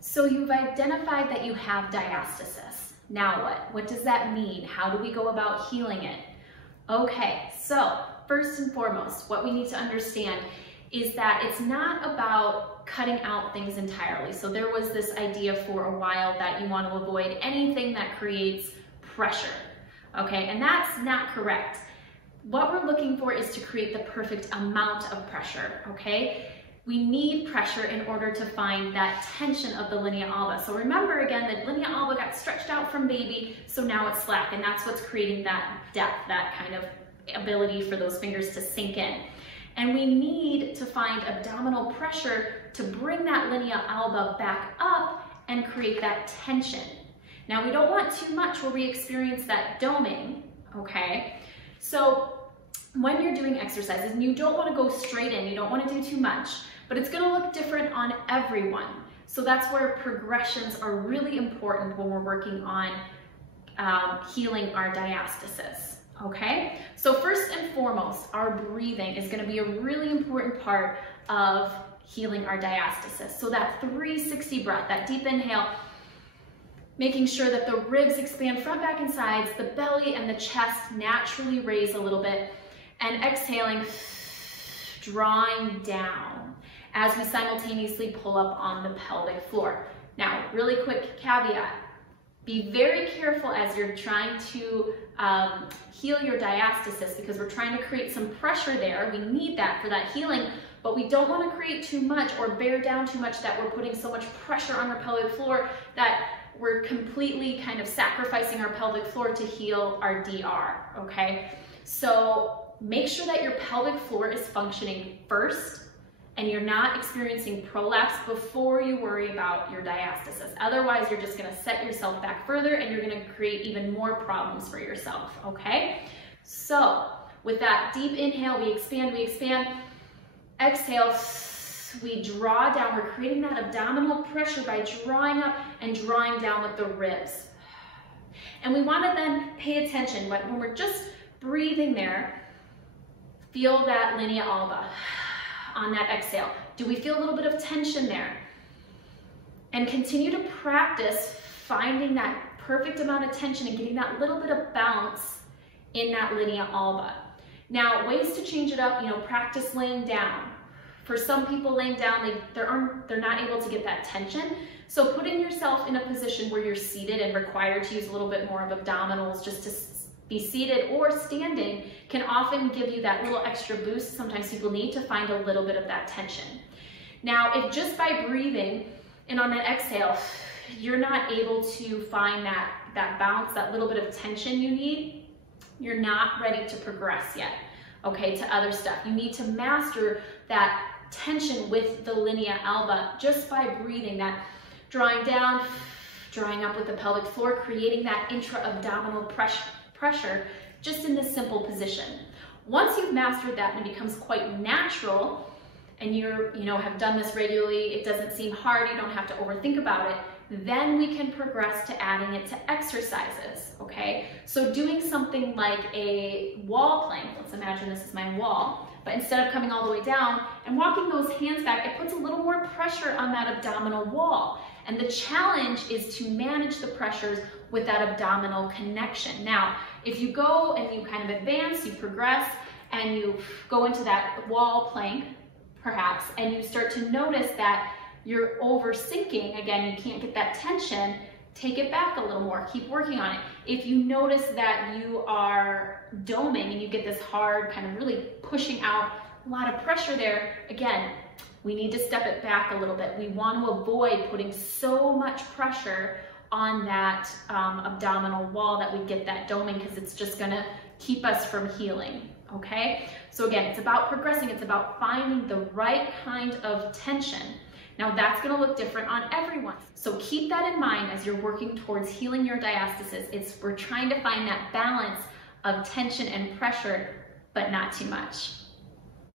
So you've identified that you have diastasis. Now what? What does that mean? How do we go about healing it? Okay, so first and foremost, what we need to understand is that it's not about cutting out things entirely. So there was this idea for a while that you want to avoid anything that creates pressure, okay? And that's not correct. What we're looking for is to create the perfect amount of pressure, okay? We need pressure in order to find that tension of the linea alba. So remember again, the linea alba got stretched out from baby, so now it's slack, and that's what's creating that depth, that kind of ability for those fingers to sink in. And we need to find abdominal pressure to bring that linea alba back up and create that tension. Now we don't want too much where we experience that doming, okay? So when you're doing exercises, and you don't want to go straight in, you don't want to do too much, but it's going to look different on everyone. So that's where progressions are really important when we're working on healing our diastasis. Okay, so first and foremost, our breathing is going to be a really important part of healing our diastasis. So that 360 breath, that deep inhale, making sure that the ribs expand front, back, and sides, the belly and the chest naturally raise a little bit, and exhaling, drawing down as we simultaneously pull up on the pelvic floor. Now, really quick caveat. Be very careful as you're trying to heal your diastasis, because we're trying to create some pressure there. We need that for that healing, but we don't want to create too much or bear down too much that we're putting so much pressure on our pelvic floor that we're completely kind of sacrificing our pelvic floor to heal our DR, okay? So make sure that your pelvic floor is functioning first, and you're not experiencing prolapse before you worry about your diastasis. Otherwise, you're just gonna set yourself back further and you're gonna create even more problems for yourself, okay? So with that deep inhale, we expand, exhale, we draw down. We're creating that abdominal pressure by drawing up and drawing down with the ribs. And we wanna then pay attention when we're just breathing there, feel that linea alba. On that exhale, do we feel a little bit of tension there? And continue to practice finding that perfect amount of tension and getting that little bit of bounce in that linea alba. Now, ways to change it up, practice laying down. For some people, laying down, they're not able to get that tension. So putting yourself in a position where you're seated and required to use a little bit more of abdominals just to be seated or standing can often give you that little extra boost. Sometimes people need to find a little bit of that tension. Now, if just by breathing and on that exhale, you're not able to find that bounce, that little bit of tension you need, you're not ready to progress yet, okay, to other stuff. You need to master that tension with the linea alba just by breathing, that drawing down, drawing up with the pelvic floor, creating that intra-abdominal pressure just in this simple position. Once you've mastered that and it becomes quite natural and have done this regularly, it doesn't seem hard, you don't have to overthink about it, then we can progress to adding it to exercises, okay? So doing something like a wall plank, let's imagine this is my wall, but instead of coming all the way down and walking those hands back, it puts a little more pressure on that abdominal wall. And the challenge is to manage the pressures with that abdominal connection. Now, if you go and you kind of advance, you progress, and you go into that wall plank, perhaps, and you start to notice that you're over sinking, again, you can't get that tension, take it back a little more, keep working on it. If you notice that you are doming and you get this hard, kind of really pushing out a lot of pressure there, again, we need to step it back a little bit. We want to avoid putting so much pressure on that abdominal wall that we get that doming, because it's just going to keep us from healing, okay? So again, it's about progressing. It's about finding the right kind of tension. Now that's going to look different on everyone. So keep that in mind as you're working towards healing your diastasis. We're trying to find that balance of tension and pressure, but not too much.